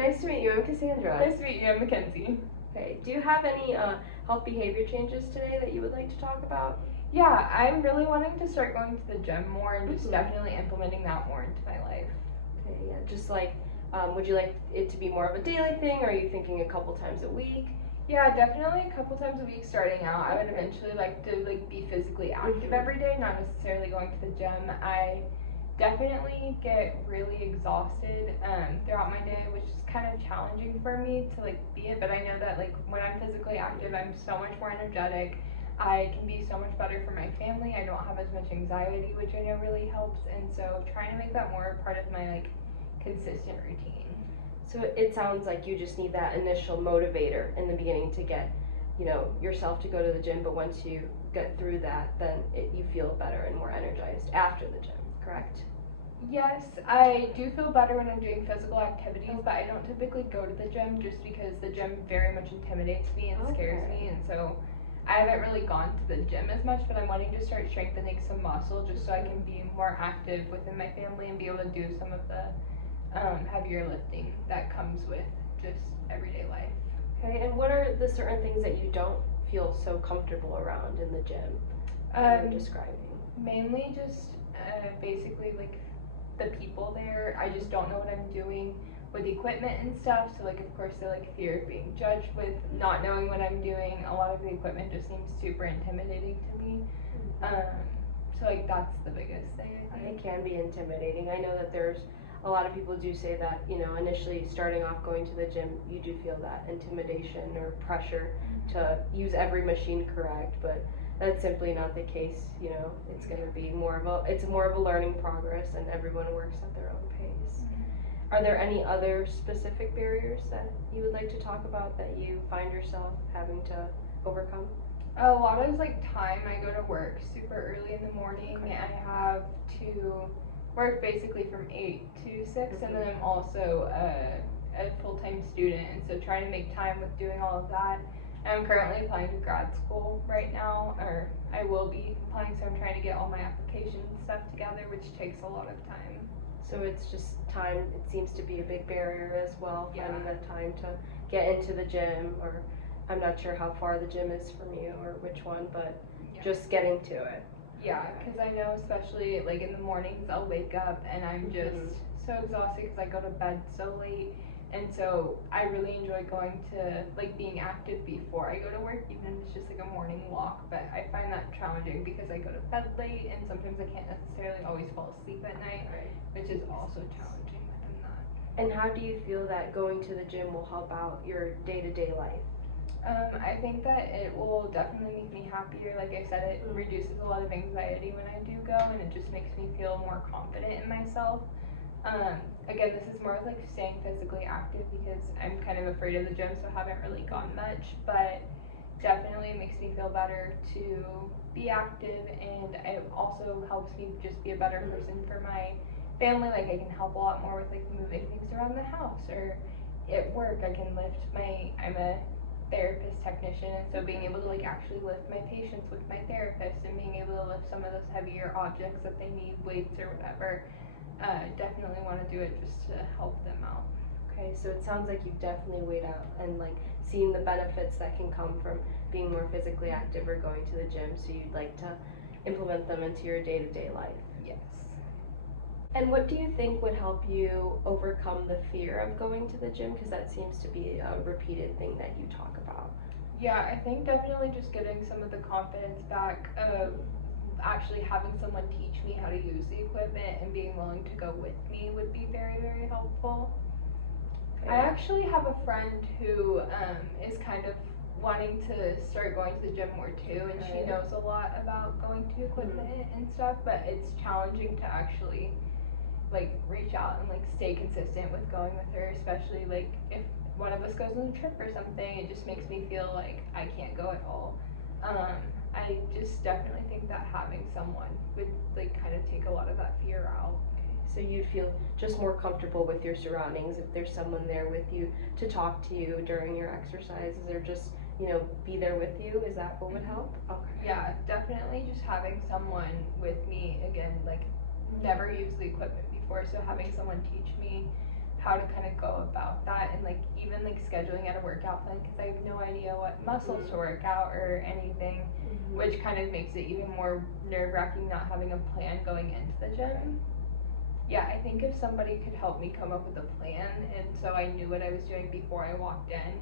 nice to meet you. I'm Cassandra. Nice to meet you. I'm Mackenzie. Okay, do you have any health behavior changes today that you would like to talk about? Yeah, I'm really wanting to start going to the gym more and just definitely implementing that more into my life. Okay, yeah, just like, would you like it to be more of a daily thing, or are you thinking a couple times a week? Yeah, definitely a couple times a week starting out. I would eventually like to be physically active every day, not necessarily going to the gym. I definitely get really exhausted throughout my day, which is kind of challenging for me to be it. But I know that when I'm physically active, I'm so much more energetic. I can be so much better for my family. I don't have as much anxiety, which I know really helps. And so trying to make that more a part of my consistent routine. So it sounds like you just need that initial motivator in the beginning to get, yourself to go to the gym. But once you get through that, then you feel better and more energized after the gym, correct? Yes, I do feel better when I'm doing physical activities, but I don't typically go to the gym just because the gym very much intimidates me and scares me, and so I haven't really gone to the gym as much, but I'm wanting to start strengthening some muscle just so I can be more active within my family and be able to do some of the heavier lifting that comes with just everyday life. Okay, and what are the certain things that you don't feel so comfortable around in the gym you're describing? Mainly just basically the people there. I just don't know what I'm doing with equipment and stuff, so of course the fear of being judged with not knowing what I'm doing. A lot of the equipment just seems super intimidating to me. So that's the biggest thing, I think. It can be intimidating. I know that there's a lot of people do say that, initially starting off going to the gym, you do feel that intimidation or pressure to use every machine correct, but that's simply not the case. It's going to be more of a learning progress, and everyone works at their own pace. Are there any other specific barriers that you would like to talk about that you find yourself having to overcome? A lot is time. I go to work super early in the morning. I have to work basically from 8 to 6, and then I'm also a full-time student, and so trying to make time with doing all of that. I'm currently applying to grad school right now, or I will be applying, so I'm trying to get all my application stuff together, which takes a lot of time. So it's just time. It seems to be a big barrier as well, finding that time to get into the gym, or I'm not sure how far the gym is from you or which one, but just getting to it. Yeah, because I know especially in the mornings I'll wake up and I'm just so exhausted because I go to bed so late, and so I really enjoy going to being active before I go to work, even if it's just a morning walk. But I find that challenging because I go to bed late and sometimes I can't necessarily always fall asleep at night, which is also challenging within that. And how do you feel that going to the gym will help out your day-to-day life? I think that it will definitely make me happier. Like I said, it reduces a lot of anxiety when I do go, and it just makes me feel more confident in myself. Again, this is more of staying physically active because I'm kind of afraid of the gym, so I haven't really gone much, but definitely makes me feel better to be active, and it also helps me just be a better person for my family. I can help a lot more with moving things around the house, or at work I can lift I'm a therapist technician, and so being able to actually lift my patients with my therapist and being able to lift some of those heavier objects that they need, weights or whatever, definitely want to do it just to help them out. Okay, so it sounds like you've definitely weighed out and seen the benefits that can come from being more physically active or going to the gym, so you'd like to implement them into your day-to-day life. Yes. And what do you think would help you overcome the fear of going to the gym? Because that seems to be a repeated thing that you talk about. Yeah, I think definitely just getting some of the confidence back of actually having someone teach me how to use the equipment and being willing to go with me would be very, very helpful. Okay. I actually have a friend who is kind of wanting to start going to the gym more too, and she knows a lot about going to equipment and stuff, but it's challenging to actually reach out and stay consistent with going with her, especially if one of us goes on a trip or something. It just makes me feel like I can't go at all. I just definitely think that having someone would kind of take a lot of that fear out. So you'd feel just more comfortable with your surroundings if there's someone there with you to talk to you during your exercises, or just be there with you. Is that what would help? Okay. Yeah, definitely just having someone with me. Again, never used the equipment before, so having someone teach me how to kind of go about that, and like even like scheduling out a workout plan, because I have no idea what muscles to work out or anything, which kind of makes it even more nerve-wracking not having a plan going into the gym. Yeah, I think if somebody could help me come up with a plan, and so I knew what I was doing before I walked in,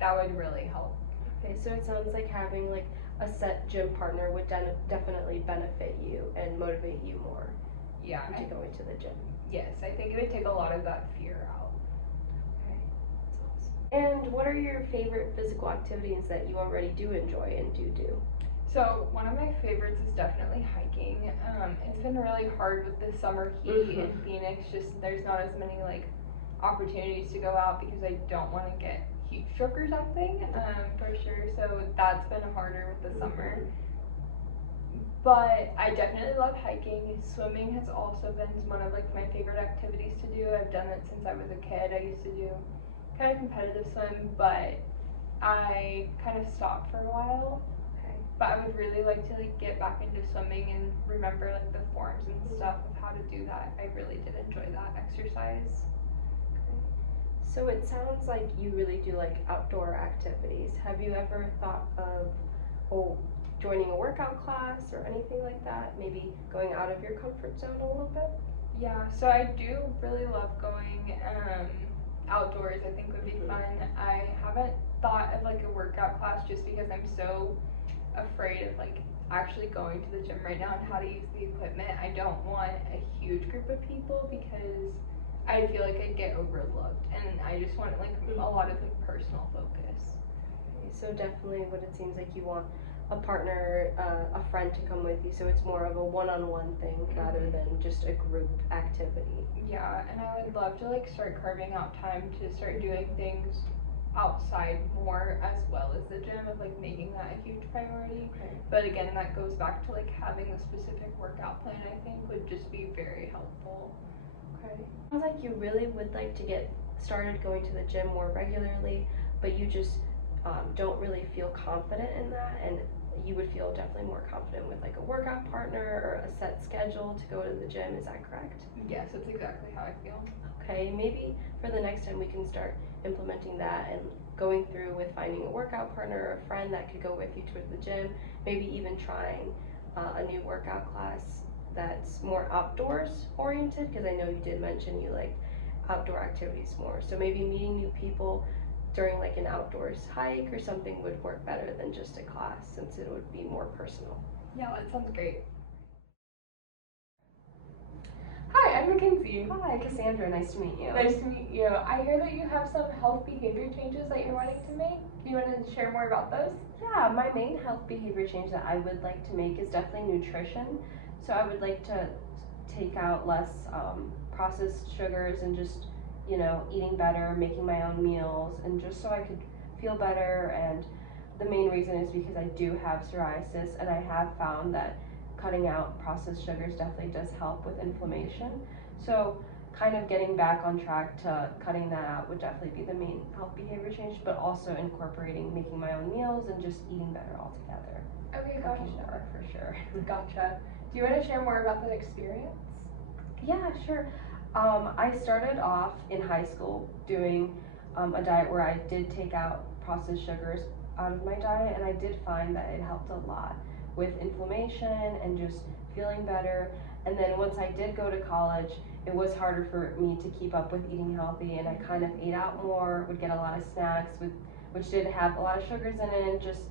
that would really help. Okay, so it sounds like having like a set gym partner would definitely benefit you and motivate you more Yeah, into going to the gym. yes, I think it would take a lot of that fear out. Okay, that's awesome. And what are your favorite physical activities that you already do enjoy and do? So one of my favorites is definitely hiking. It's been really hard with the summer heat in Phoenix. Just there's not as many like opportunities to go out because I don't want to get heat stroke or something, for sure. So that's been harder with the summer. But I definitely love hiking. Swimming has also been one of like my favorite activities to do. I've done it since I was a kid. I used to do kind of competitive swim, but I kind of stopped for a while. But I would really like to like get back into swimming and remember like the forms and stuff of how to do that. I really did enjoy that exercise. So it sounds like you really do like outdoor activities. Have you ever thought of joining a workout class or anything like that? Maybe going out of your comfort zone a little bit? Yeah, so I do really love going outdoors. I think would be fun. I haven't thought of like a workout class just because I'm so afraid of like actually going to the gym right now and how to use the equipment. I don't want a huge group of people because I feel like I'd get overlooked, and I just want like a lot of like personal focus. Okay, so definitely what it seems like you want a partner, a friend to come with you, so it's more of a one-on-one thing rather than just a group activity. Yeah, and I would love to like start carving out time to start doing things outside more as well as the gym, of like making that a huge priority. Okay. But again, that goes back to like having a specific workout plan, I think would just be very helpful. Okay. Sounds like you really would like to get started going to the gym more regularly, but you just don't really feel confident in that, and you would feel definitely more confident with like a workout partner or a set schedule to go to the gym. Is that correct? Yes, that's exactly how I feel. Okay, maybe for the next time we can start implementing that and going through with finding a workout partner or a friend that could go with you to the gym, maybe even trying a new workout class that's more outdoors oriented, because I know you did mention you like outdoor activities more. So maybe meeting new people during like an outdoors hike or something would work better than just a class, since it would be more personal. Yeah, that sounds great. Hi, I'm Mackenzie. Hi, Cassandra, nice to meet you. Nice to meet you. I hear that you have some health behavior changes that you're wanting to make. Do you want to share more about those? Yeah, my main health behavior change that I would like to make is definitely nutrition. So I would like to take out less processed sugars and just, eating better, making my own meals, and just so I could feel better. And the main reason is because I do have psoriasis, and I have found that cutting out processed sugars definitely does help with inflammation. So kind of getting back on track to cutting that out would definitely be the main health behavior change, but also incorporating making my own meals and just eating better altogether. Okay, gotcha. For sure. Gotcha. Do you want to share more about that experience? Yeah, sure. I started off in high school doing a diet where I did take out processed sugars out of my diet, and I did find that it helped a lot with inflammation and just feeling better. And then once I did go to college, it was harder for me to keep up with eating healthy, and I kind of ate out more, would get a lot of snacks which did have a lot of sugars in it, and just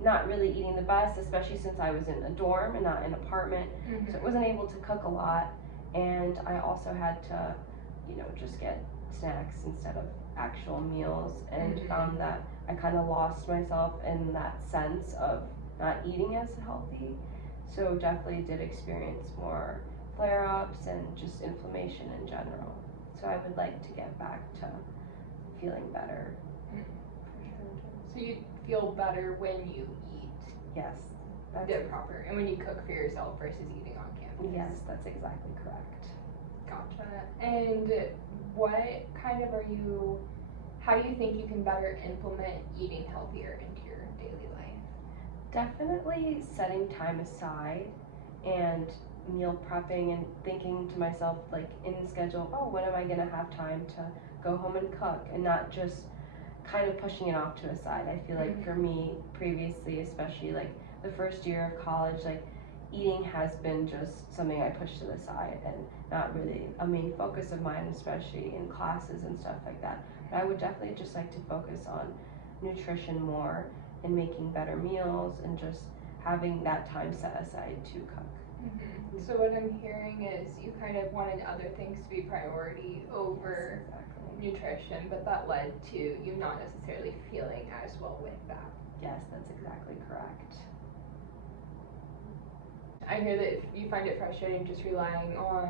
not really eating the best, especially since I was in a dorm and not in an apartment. So I wasn't able to cook a lot, and I also had to, just get snacks instead of actual meals, and found that I kind of lost myself in that sense of not eating as healthy. So definitely did experience more flare-ups and just inflammation in general. So I would like to get back to feeling better. So you feel better when you eat? Yes. That's proper. And when you cook for yourself versus eating on campus? Yes, that's exactly correct. Gotcha. And what kind of how do you think you can better implement eating healthier into your daily life? Definitely setting time aside and meal prepping and thinking to myself, like, in schedule, oh, when am I gonna have time to go home and cook, and not just kind of pushing it off to a side. I feel like for me previously, especially like the first year of college, like eating has been just something I pushed to the side and not really a main focus of mine, especially in classes and stuff like that. But I would definitely just like to focus on nutrition more and making better meals and just having that time set aside to cook. Mm-hmm. So what I'm hearing is you kind of wanted other things to be priority over nutrition, but that led to you not necessarily feeling as well with that. Yes, that's exactly correct. I hear that you find it frustrating just relying on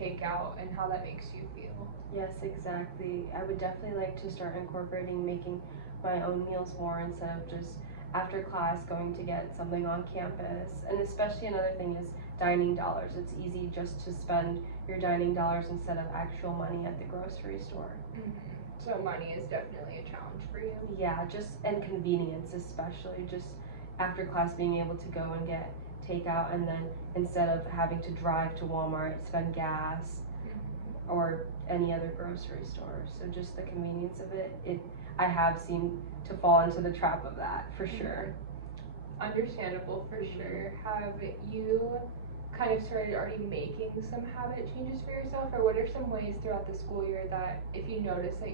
takeout and how that makes you feel. Yes, exactly. I would definitely like to start incorporating making my own meals more instead of just after class going to get something on campus. And especially another thing is dining dollars. It's easy just to spend your dining dollars instead of actual money at the grocery store. Mm-hmm. So money is definitely a challenge for you. Yeah, just and convenience, especially just after class being able to go and get takeout, and then instead of having to drive to Walmart, spend gas or any other grocery store. So just the convenience of it, I have seemed to fall into the trap of that for sure. Understandable for sure. Have you kind of started already making some habit changes for yourself, or what are some ways throughout the school year that if you notice that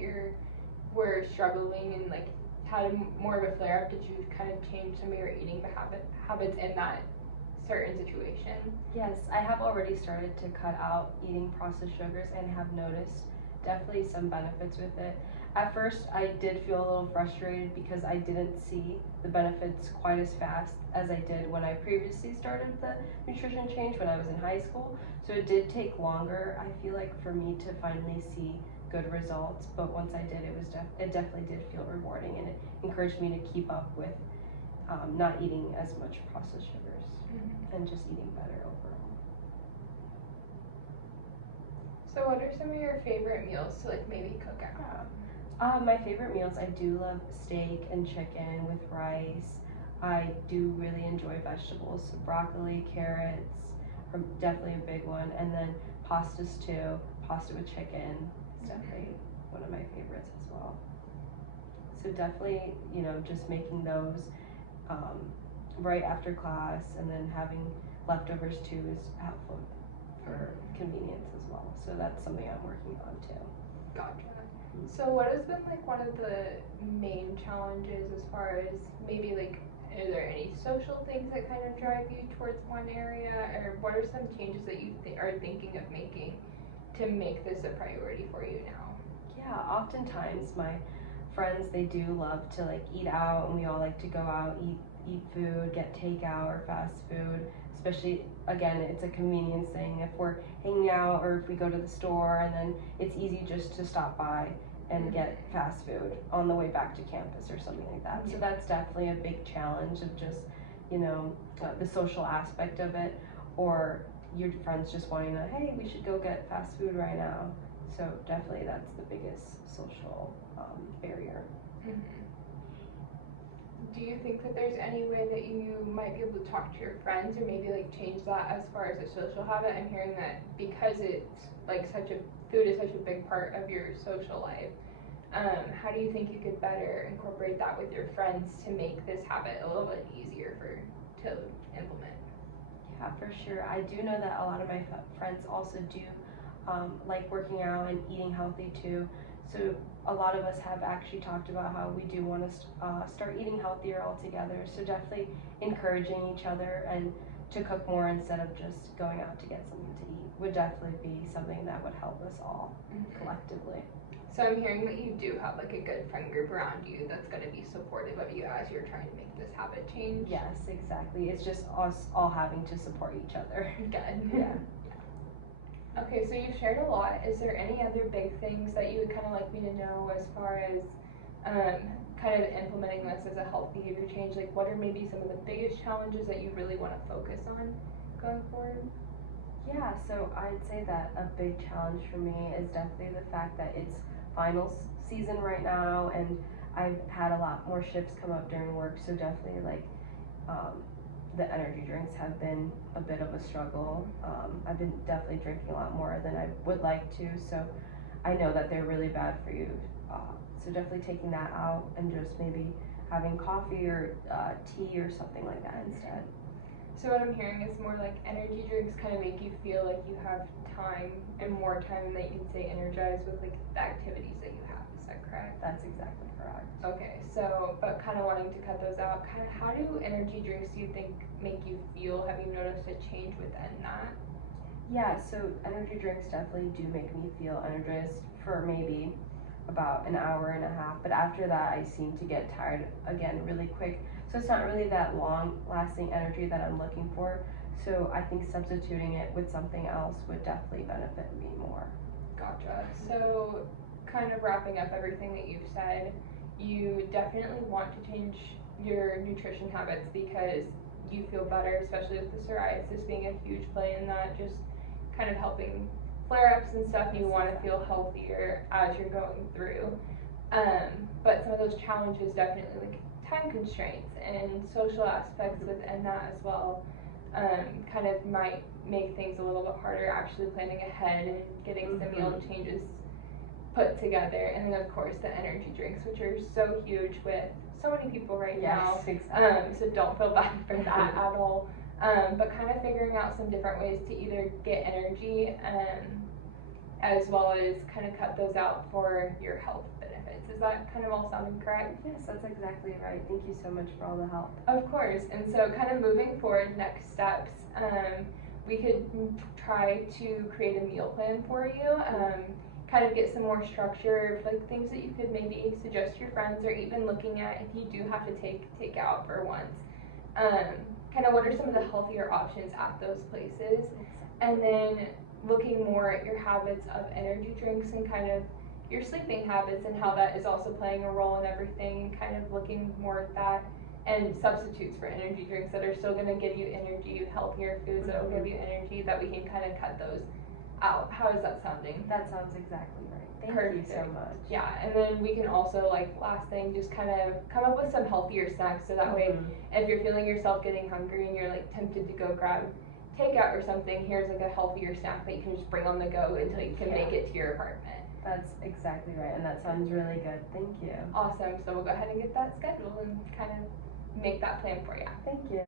were struggling and like had more of a flare up, did you kind of change some of your eating habits in that certain situation? Yes, I have already started to cut out eating processed sugars and have noticed definitely some benefits with it. At first, I did feel a little frustrated because I didn't see the benefits quite as fast as I did when I previously started the nutrition change when I was in high school. So it did take longer, I feel like, for me to finally see good results. But once I did, it definitely did feel rewarding, and it encouraged me to keep up with not eating as much processed sugars and just eating better overall. So what are some of your favorite meals to like maybe cook out? My favorite meals, I do love steak and chicken with rice. I do really enjoy vegetables, so broccoli, carrots are definitely a big one, and then pastas too. Pasta with chicken is definitely one of my favorites as well. So definitely, just making those right after class, and then having leftovers too is helpful for convenience as well. So that's something I'm working on too. Gotcha. So what has been like one of the main challenges as far as maybe like, are there any social things that kind of drive you towards one area, or what are some changes that you are thinking of making to make this a priority for you now? Yeah, oftentimes my friends, they do love to like eat out, and we all like to go out, eat food, get takeout or fast food. Especially, again, it's a convenience thing. If we're hanging out or if we go to the store, and then it's easy just to stop by and get fast food on the way back to campus or something like that. So that's definitely a big challenge of just, the social aspect of it, or your friends just wanting to, hey, we should go get fast food right now. So definitely that's the biggest social barrier. Do you think that there's any way that you might be able to talk to your friends or maybe like change that as far as a social habit? I'm hearing that because it's like food is such a big part of your social life. How do you think you could better incorporate that with your friends to make this habit a little bit easier to implement? Yeah, for sure. I do know that a lot of my friends also do like working out and eating healthy too. So a lot of us have actually talked about how we do want to start eating healthier altogether. So definitely encouraging each other and to cook more instead of just going out to get something to eat would definitely be something that would help us all collectively. So I'm hearing that you do have like a good friend group around you that's going to be supportive of you as you're trying to make this habit change. Yes, exactly. It's just us all having to support each other. Good. Yeah. Okay, so you've shared a lot. Is there any other big things that you would kind of like me to know as far as kind of implementing this as a health behavior change? Like, what are maybe some of the biggest challenges that you really want to focus on going forward? Yeah, so I'd say that a big challenge for me is definitely the fact that it's finals season right now, and I've had a lot more shifts come up during work, so definitely like the energy drinks have been a bit of a struggle. I've been definitely drinking a lot more than I would like to, so I know that they're really bad for you. So definitely taking that out and just maybe having coffee or tea or something like that instead. So what I'm hearing is more like energy drinks kind of make you feel like you have time and more time that you can stay energized with like the activities that you have. Is that correct? That's exactly correct. Okay, so but kind of wanting to cut those out. Kind of how do energy drinks do you think make you feel? Have you noticed a change within that? Yeah, so energy drinks definitely do make me feel energized for maybe about an hour and a half, but after that I seem to get tired again really quick. So it's not really that long lasting energy that I'm looking for. So I think substituting it with something else would definitely benefit me more. Gotcha. So kind of wrapping up everything that you've said, you definitely want to change your nutrition habits because you feel better, especially with the psoriasis being a huge play in that, just kind of helping flare-ups and stuff. You want to feel healthier as you're going through. But some of those challenges definitely like time constraints and social aspects within that as well kind of might make things a little bit harder actually planning ahead and getting the meal changes put together. And then of course the energy drinks, which are so huge with so many people right now. Exactly. So don't feel bad for that at all. But kind of figuring out some different ways to either get energy as well as kind of cut those out for your health benefits. Is that kind of all sounding correct? Yes, that's exactly right. Thank you so much for all the help. Of course. And so kind of moving forward, next steps, we could try to create a meal plan for you, kind of get some more structure, like things that you could maybe suggest to your friends, or even looking at if you do have to take out for once. Kind of what are some of the healthier options at those places, and then looking more at your habits of energy drinks and kind of your sleeping habits and how that is also playing a role in everything, kind of looking more at that, and substitutes for energy drinks that are still going to give you energy, healthier foods that will give you energy, that we can kind of cut those out. How is that sounding? That sounds exactly right. Thank Perfect. you so much. Yeah, and then we can also, like, last thing, just kind of come up with some healthier snacks, so that way if you're feeling yourself getting hungry and you're like tempted to go grab takeout or something, here's like a healthier snack that you can just bring on the go until you can make it to your apartment. That's exactly right, and that sounds really good. Thank you. Awesome. So we'll go ahead and get that scheduled and kind of make that plan for you. Thank you.